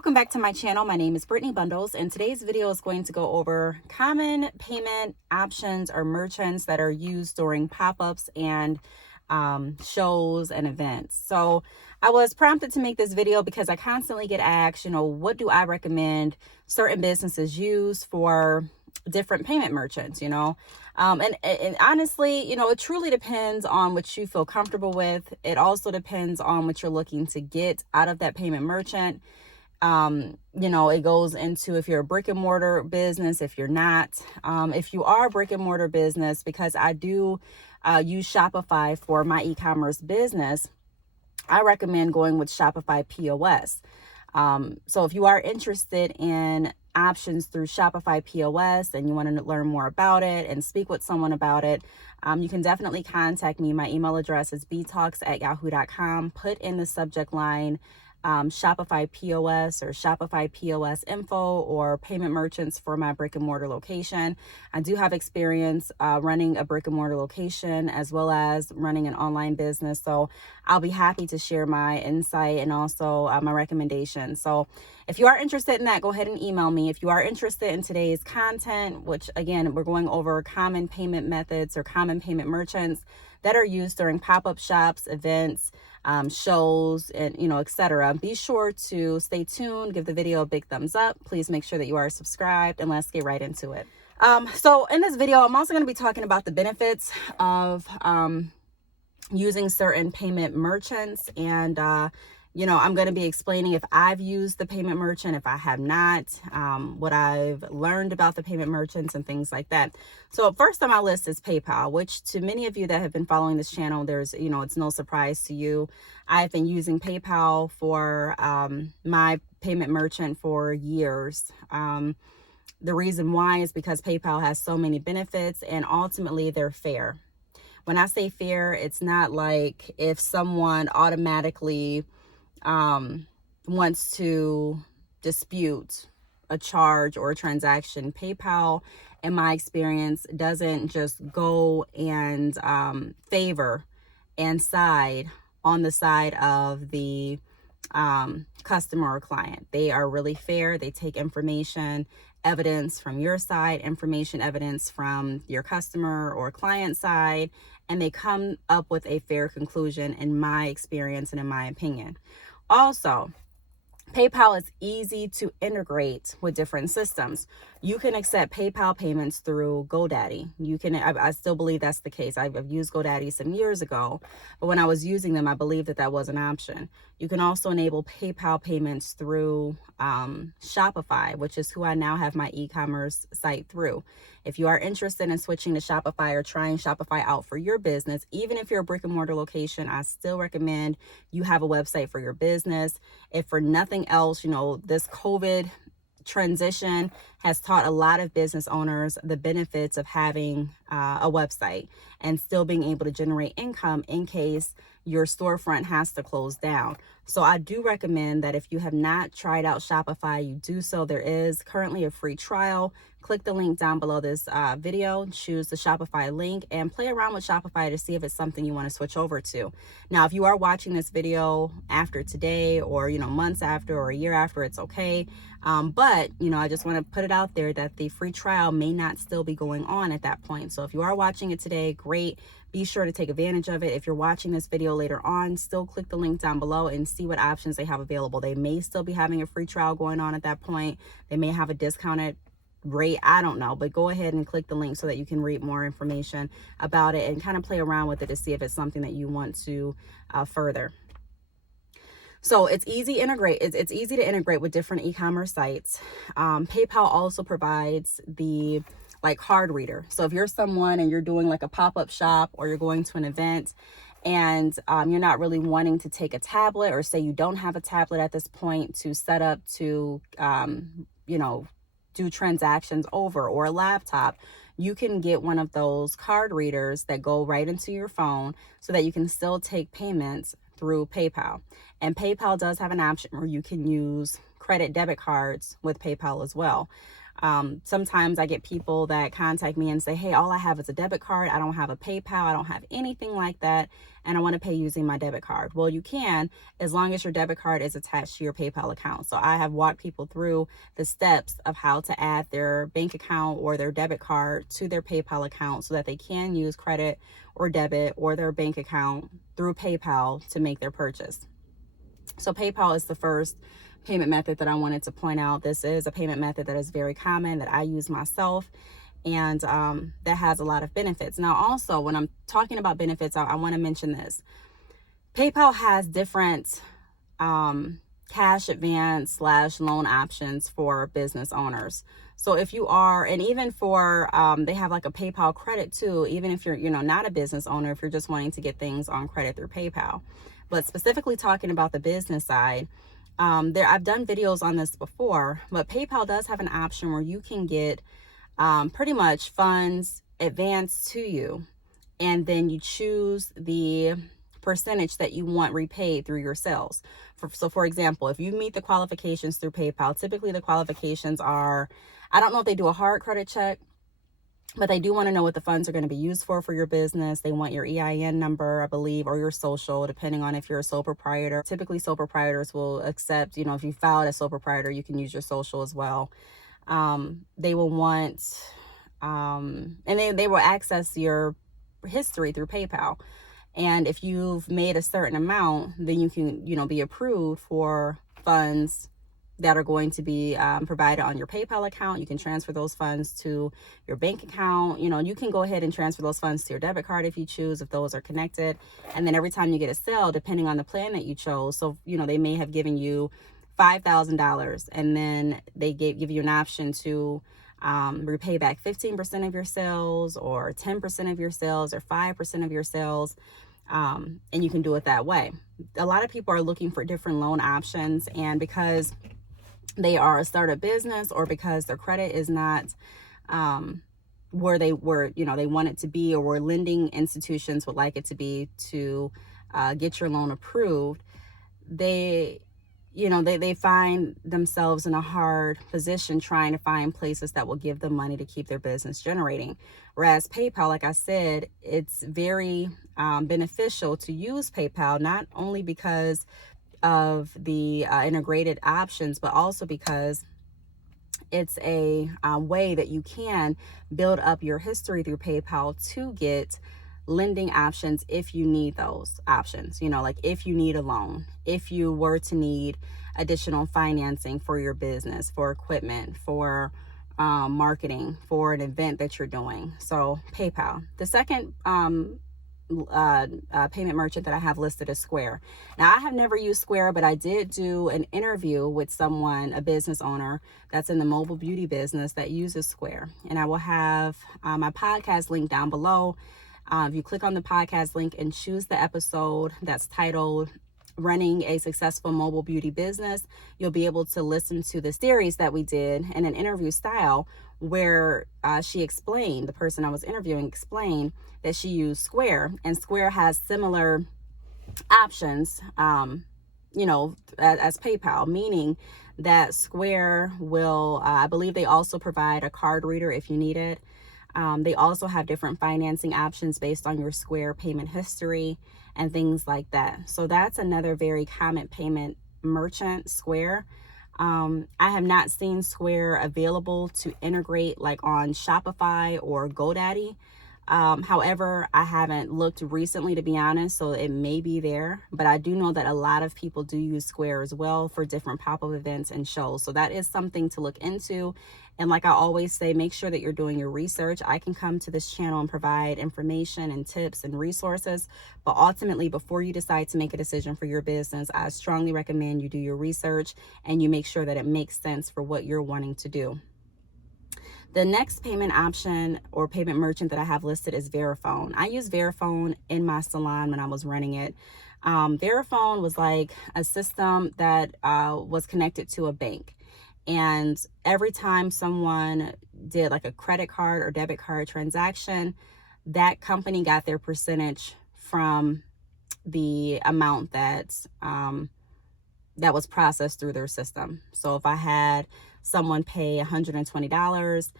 Welcome back to my channel. My name is Brittney Bundles, and today's video is going to go over common payment options or merchants that are used during pop-ups and shows and events. So I was prompted to make this video because I constantly get asked, what do I recommend certain businesses use for different payment merchants, and honestly, it truly depends on what you feel comfortable with. It also depends on what you're looking to get out of that payment merchant. It goes into if you're a brick and mortar business, if you're not, if you are a brick and mortar business, because I do use Shopify for my e-commerce business, I recommend going with Shopify POS. So if you are interested in options through Shopify POS and you want to learn more about it and speak with someone about it, you can definitely contact me. My email address is btalks@yahoo.com. Put in the subject line Shopify POS or Shopify POS info or payment merchants for my brick and mortar location. I do have experience running a brick and mortar location as well as running an online business. So I'll be happy to share my insight and also my recommendations. So if you are interested in that, go ahead and email me. If you are interested in today's content, which again, we're going over common payment methods or common payment merchants that are used during pop-up shops, events, shows, and etc. Be sure to stay tuned, give the video a big thumbs up. Please make sure that you are subscribed, and let's get right into it. So in this video, I'm also going to be talking about the benefits of using certain payment merchants, and I'm going to be explaining if I've used the payment merchant, if I have not, what I've learned about the payment merchants and things like that. So first on my list is PayPal, which to many of you that have been following this channel, it's no surprise to you. I've been using PayPal for my payment merchant for years. The reason why is because PayPal has so many benefits and ultimately they're fair. When I say fair, it's not like if someone automatically wants to dispute a charge or a transaction. PayPal, in my experience, doesn't just go and favor and side on the side of the customer or client. They are really fair. They take information, evidence from your side, information, evidence from your customer or client side, and they come up with a fair conclusion in my experience and in my opinion. Also, PayPal is easy to integrate with different systems. You can accept PayPal payments through GoDaddy. I still believe that's the case. I've used GoDaddy some years ago, but when I was using them, I believe that was an option. You can also enable PayPal payments through Shopify, which is who I now have my e-commerce site through. If you are interested in switching to Shopify or trying Shopify out for your business, even if you're a brick and mortar location, I still recommend you have a website for your business. If for nothing else, this COVID transition has taught a lot of business owners the benefits of having a website and still being able to generate income in case your storefront has to close down. So I do recommend that if you have not tried out Shopify, you do so. There is currently a free trial. Click the link down below this video, choose the Shopify link, and play around with Shopify to see if it's something you want to switch over to. Now, if you are watching this video after today or, months after or a year after, it's okay. But, I just want to put it out there that the free trial may not still be going on at that point. So if you are watching it today, great. Be sure to take advantage of it. If you're watching this video later on, still click the link down below and see what options they have available. They may still be having a free trial going on at that point. They may have a discounted rate. I don't know, but go ahead and click the link so that you can read more information about it and kind of play around with it to see if it's something that you want to further. So it's easy to integrate with different e-commerce sites. PayPal also provides the card reader. So if you're someone and you're doing like a pop-up shop or you're going to an event and you're not really wanting to take a tablet, or say you don't have a tablet at this point to set up to do transactions over, or a laptop, you can get one of those card readers that go right into your phone so that you can still take payments through PayPal. And PayPal does have an option where you can use credit debit cards with PayPal as well. Sometimes I get people that contact me and say, hey, all I have is a debit card. I don't have a PayPal. I don't have anything like that. And I want to pay using my debit card. Well, you can, as long as your debit card is attached to your PayPal account. So I have walked people through the steps of how to add their bank account or their debit card to their PayPal account so that they can use credit or debit or their bank account through PayPal to make their purchase. So PayPal is the first payment method that I wanted to point out. This is a payment method that is very common, that I use myself, and that has a lot of benefits. Now, also, when I'm talking about benefits, I want to mention this. PayPal has different cash advance / loan options for business owners. So if you are, and even for, they have like a PayPal credit too, even if you're, not a business owner, if you're just wanting to get things on credit through PayPal. But specifically talking about the business side, I've done videos on this before, but PayPal does have an option where you can get pretty much funds advanced to you, and then you choose the percentage that you want repaid through your sales. So for example, if you meet the qualifications through PayPal, typically the qualifications are, I don't know if they do a hard credit check, but they do want to know what the funds are going to be used for your business. They want your EIN number, I believe, or your social, depending on if you're a sole proprietor. Typically, sole proprietors will accept, if you filed as sole proprietor, you can use your social as well. They will want, and they will access your history through PayPal. And if you've made a certain amount, then you can, be approved for funds that are going to be provided on your PayPal account. You can transfer those funds to your bank account. You can go ahead and transfer those funds to your debit card if you choose, if those are connected. And then every time you get a sale, depending on the plan that you chose, so, they may have given you $5,000, and then they give you an option to repay back 15% of your sales, or 10% of your sales, or 5% of your sales. And you can do it that way. A lot of people are looking for different loan options, and because they are a startup business, or because their credit is not where they were, they want it to be, or where lending institutions would like it to be to get your loan approved, they find themselves in a hard position trying to find places that will give them money to keep their business generating. Whereas PayPal, like I said, it's very beneficial to use PayPal, not only because of the integrated options, but also because it's a way that you can build up your history through PayPal to get lending options if you need those options. Like if you need a loan, if you were to need additional financing for your business, for equipment, for marketing, for an event that you're doing. So PayPal. The second payment merchant that I have listed is Square. Now, I have never used Square, but I did do an interview with someone, a business owner that's in the mobile beauty business that uses Square. And I will have my podcast link down below. If you click on the podcast link and choose the episode that's titled Running a Successful Mobile Beauty Business, you'll be able to listen to the series that we did in an interview style, where she explained, the person I was interviewing explained that she used Square, and Square has similar options, as PayPal, meaning that Square will, I believe they also provide a card reader if you need it. They also have different financing options based on your Square payment history and things like that. So that's another very common payment merchant, Square. I have not seen Square available to integrate like on Shopify or GoDaddy. However, I haven't looked recently, to be honest, so it may be there, but I do know that a lot of people do use Square as well for different pop-up events and shows. So that is something to look into. And like I always say, make sure that you're doing your research. I can come to this channel and provide information and tips and resources, but ultimately, before you decide to make a decision for your business, I strongly recommend you do your research and you make sure that it makes sense for what you're wanting to do. The next payment option or payment merchant that I have listed is Verifone. I use Verifone in my salon when I was running it. Verifone was like a system that was connected to a bank. And every time someone did like a credit card or debit card transaction, that company got their percentage from the amount that was processed through their system. So if I had someone pay $120,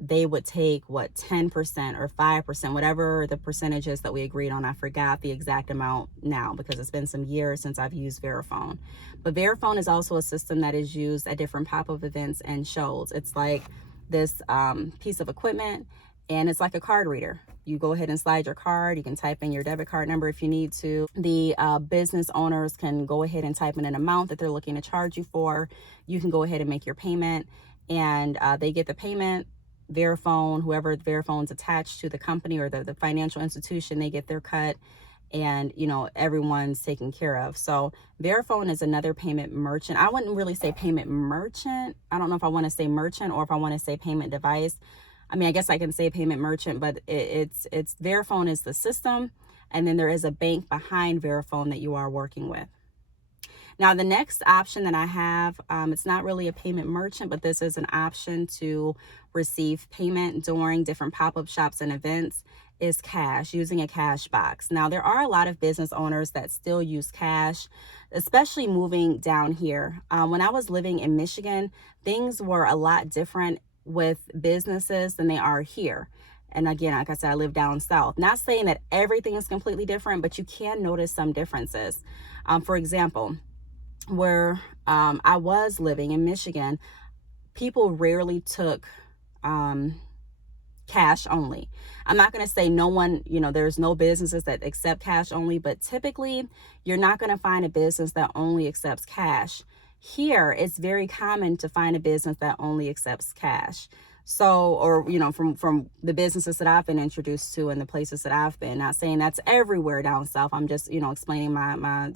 they would take 10% or 5%, whatever the percentage is that we agreed on. I forgot the exact amount now because it's been some years since I've used Verifone. But Verifone is also a system that is used at different pop-up events and shows. It's like this piece of equipment, and it's like a card reader. You go ahead and slide your card. You can type in your debit card number if you need to. The business owners can go ahead and type in an amount that they're looking to charge you for. You can go ahead and make your payment, and they get the payment. Verifone, whoever Verifone's attached to, the company or the financial institution, they get their cut, and everyone's taken care of. So Verifone is another payment merchant. I wouldn't really say payment merchant. I don't know if I want to say merchant or if I want to say payment device. I mean, I guess I can say payment merchant, but it's Verifone is the system, and then there is a bank behind Verifone that you are working with. Now, the next option that I have, it's not really a payment merchant, but this is an option to receive payment during different pop-up shops and events, is cash, using a cash box. Now, there are a lot of business owners that still use cash, especially moving down here. When I was living in Michigan, things were a lot different with businesses than they are here. And again, like I said, I live down south. Not saying that everything is completely different, but you can notice some differences. For example, where I was living in Michigan, people rarely took cash only. I'm not going to say no one, there's no businesses that accept cash only, but typically you're not going to find a business that only accepts cash. Here, it's very common to find a business that only accepts cash. So, or, from the businesses that I've been introduced to and the places that I've been, not saying that's everywhere down south. I'm just, explaining my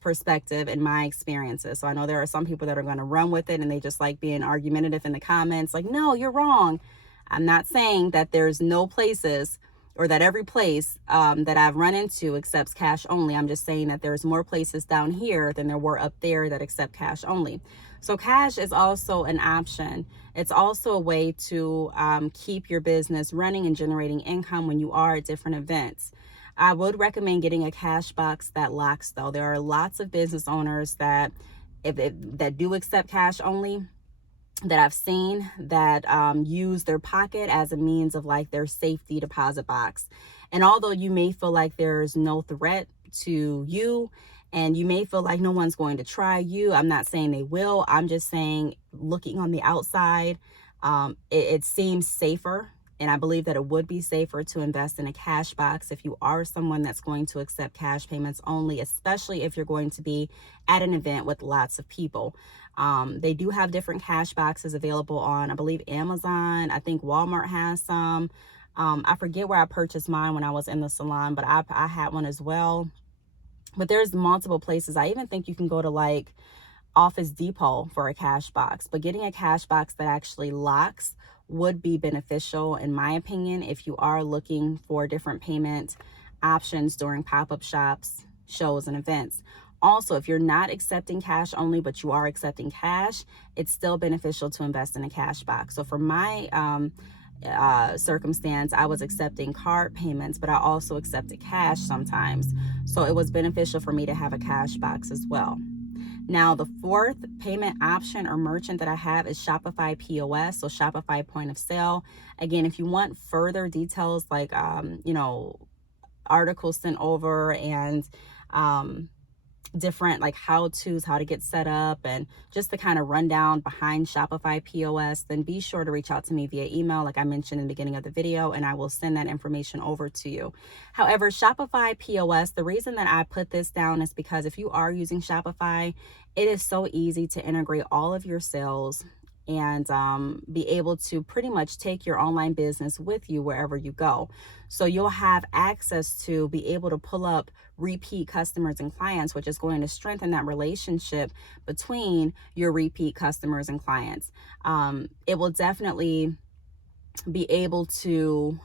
perspective and my experiences. So I know there are some people that are going to run with it and they just like being argumentative in the comments, like, no, you're wrong. I'm not saying that there's no places or that every place that I've run into accepts cash only. I'm just saying that there's more places down here than there were up there that accept cash only. So cash is also an option. It's also a way to keep your business running and generating income when you are at different events. I would recommend getting a cash box that locks, though. There are lots of business owners that that do accept cash only that I've seen that use their pocket as a means of like their safety deposit box. And although you may feel like there's no threat to you and you may feel like no one's going to try you, I'm not saying they will. I'm just saying, looking on the outside, it seems safer. And I believe that it would be safer to invest in a cash box if you are someone that's going to accept cash payments only, especially if you're going to be at an event with lots of people. They do have different cash boxes available on, I believe, Amazon. I think Walmart has some. I forget where I purchased mine when I was in the salon, but I had one as well. But there's multiple places. I even think you can go to like Office Depot for a cash box. But getting a cash box that actually locks would be beneficial, in my opinion, if you are looking for different payment options during pop-up shops, shows, and events. Also, if you're not accepting cash only, but you are accepting cash, it's still beneficial to invest in a cash box. So for my circumstance, I was accepting card payments, but I also accepted cash sometimes. So it was beneficial for me to have a cash box as well. Now, the fourth payment option or merchant that I have is Shopify POS, so Shopify point of sale. Again, if you want further details like, articles sent over and different like how-tos, how to get set up, and just the kind of rundown behind Shopify POS, then be sure to reach out to me via email, like I mentioned in the beginning of the video, and I will send that information over to you. However, Shopify POS, the reason that I put this down is because if you are using Shopify, it is so easy to integrate all of your sales and be able to pretty much take your online business with you wherever you go. So you'll have access to be able to pull up repeat customers and clients, which is going to strengthen that relationship between your repeat customers and clients. It will definitely be able to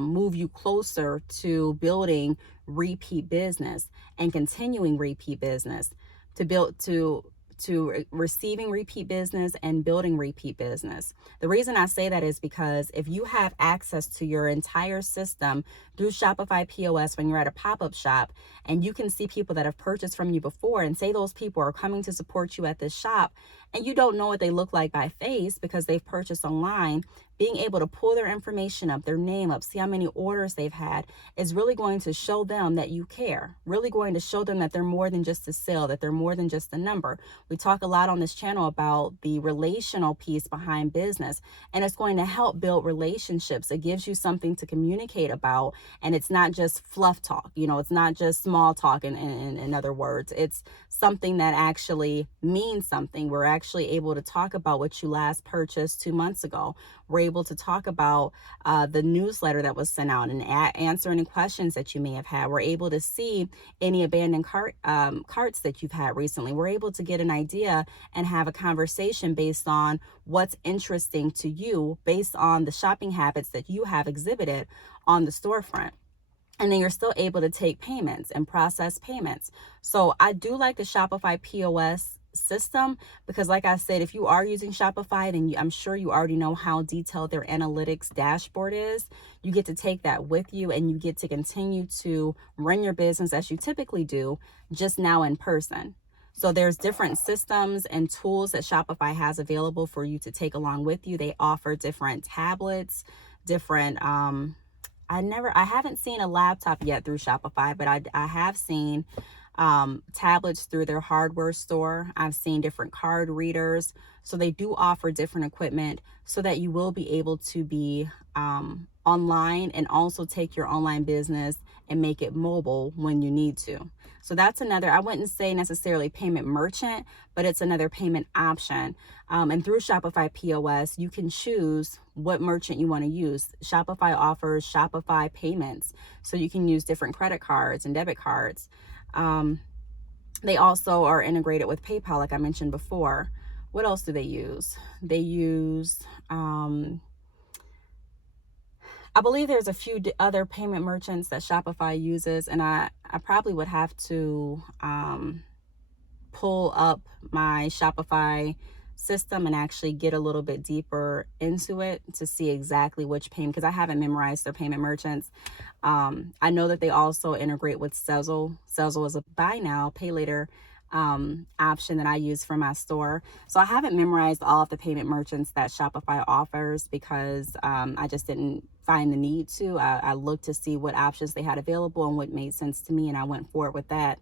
move you closer to building repeat business and continuing repeat business, to to receiving repeat business and building repeat business. The reason I say that is because if you have access to your entire system through Shopify POS when you're at a pop-up shop, and you can see people that have purchased from you before, and say those people are coming to support you at this shop, and you don't know what they look like by face because they've purchased online, being able to pull their information up, their name up, see how many orders they've had is really going to show them that you care, really going to show them that they're more than just a sale, that they're more than just a number. We talk a lot on this channel about the relational piece behind business, and it's going to help build relationships. It gives you something to communicate about, and it's not just fluff talk. It's not just small talk in other words. It's something that actually means something. We're actually able to talk about what you last purchased 2 months ago. We're able to talk about the newsletter that was sent out and answer any questions that you may have had. We're able to see any abandoned carts that you've had recently. We're able to get an idea and have a conversation based on what's interesting to you, based on the shopping habits that you have exhibited on the storefront. And then you're still able to take payments and process payments. So I do like the Shopify POS system because, like I said, if you are using Shopify, then I'm sure you already know how detailed their analytics dashboard is. You get to take that with you, and you get to continue to run your business as you typically do, just now in person. So there's different systems and tools that Shopify has available for you to take along with you. They offer different tablets, different I haven't seen a laptop yet through Shopify, but I have seen tablets through their hardware store. I've seen different card readers. So they do offer different equipment so that you will be able to be online and also take your online business and make it mobile when you need to. So that's another, I wouldn't say necessarily payment merchant, but it's another payment option. And through Shopify POS, you can choose what merchant you want to use. Shopify offers Shopify payments, so you can use different credit cards and debit cards. They also are integrated with PayPal, like I mentioned before. What else do they use? They use, I believe there's a few other payment merchants that Shopify uses, and I probably would have to pull up my Shopify system and actually get a little bit deeper into it to see exactly which payment, because I haven't memorized their payment merchants. I know that they also integrate with Sezzle. Sezzle is a buy now, pay later option that I use for my store. So I haven't memorized all of the payment merchants that Shopify offers because I just didn't find the need to. I looked to see what options they had available and what made sense to me, and I went forward with that.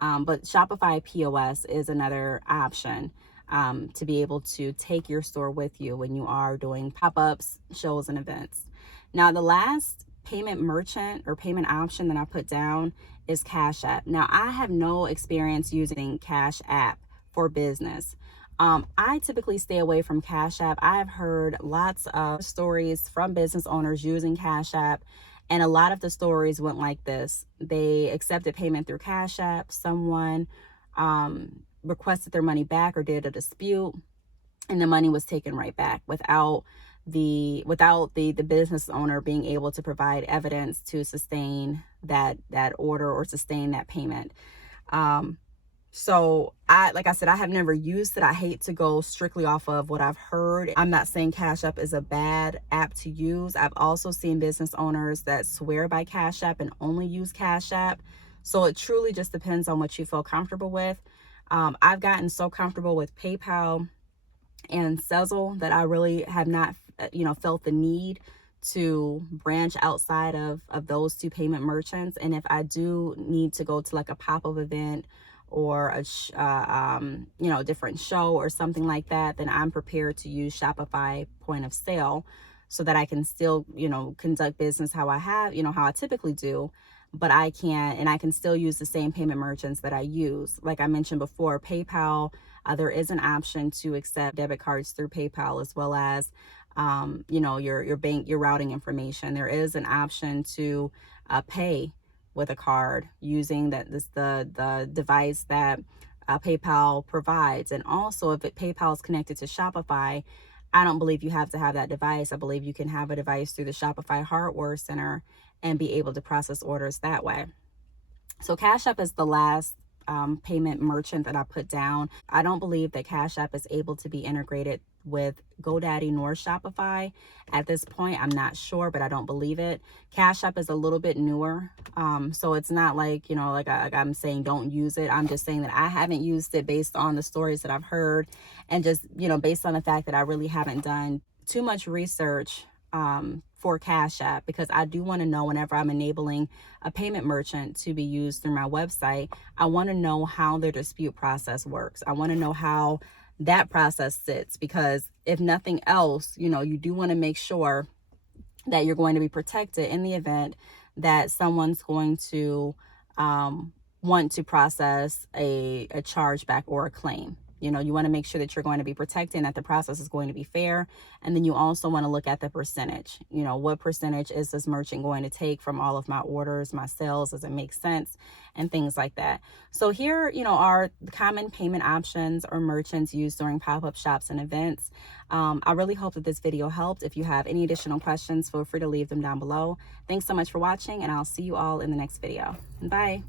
But Shopify POS is another option to be able to take your store with you when you are doing pop-ups, shows, and events. Now, the last payment merchant or payment option that I put down is Cash App. Now, I have no experience using Cash App for business. I typically stay away from Cash App. I have heard lots of stories from business owners using Cash App, and a lot of the stories went like this. They accepted payment through Cash App. Someone requested their money back or did a dispute, and the money was taken right back without the business owner being able to provide evidence to sustain that order or sustain that payment. So like I said, I have never used it. I hate to go strictly off of what I've heard. I'm not saying Cash App is a bad app to use. I've also seen business owners that swear by Cash App and only use Cash App. So it truly just depends on what you feel comfortable with. I've gotten so comfortable with PayPal and Sezzle that I really have not, felt the need to branch outside of those two payment merchants. And if I do need to go to like a pop-up event or a different show or something like that, then I'm prepared to use Shopify point of sale so that I can still, conduct business how I have, how I typically do. But I can still use the same payment merchants that I use. Like I mentioned before, PayPal, there is an option to accept debit cards through PayPal, as well as, your bank, your routing information. There is an option to pay with a card using the device that PayPal provides. And also, if PayPal is connected to Shopify, I don't believe you have to have that device. I believe you can have a device through the Shopify Hardware Center and be able to process orders that way. So Cash App is the last payment merchant that I put down. I don't believe that Cash App is able to be integrated with GoDaddy nor Shopify at this point. I'm not sure, but I don't believe it. Cash App is a little bit newer, so it's not like, you know, like I'm saying don't use it. I'm just saying that I haven't used it based on the stories that I've heard, and just, you know, based on the fact that I really haven't done too much research for Cash App, because I do want to know, whenever I'm enabling a payment merchant to be used through my website, I want to know how their dispute process works. I want to know how that process sits, because if nothing else, you know, you do want to make sure that you're going to be protected in the event that someone's going to want to process a chargeback or a claim. You know, you want to make sure that you're going to be protected and that the process is going to be fair. And then you also want to look at the percentage. You know, what percentage is this merchant going to take from all of my orders, my sales? Does it make sense? And things like that. So here, you know, are the common payment options or merchants used during pop-up shops and events. I really hope that this video helped. If you have any additional questions, feel free to leave them down below. Thanks so much for watching, and I'll see you all in the next video. Bye.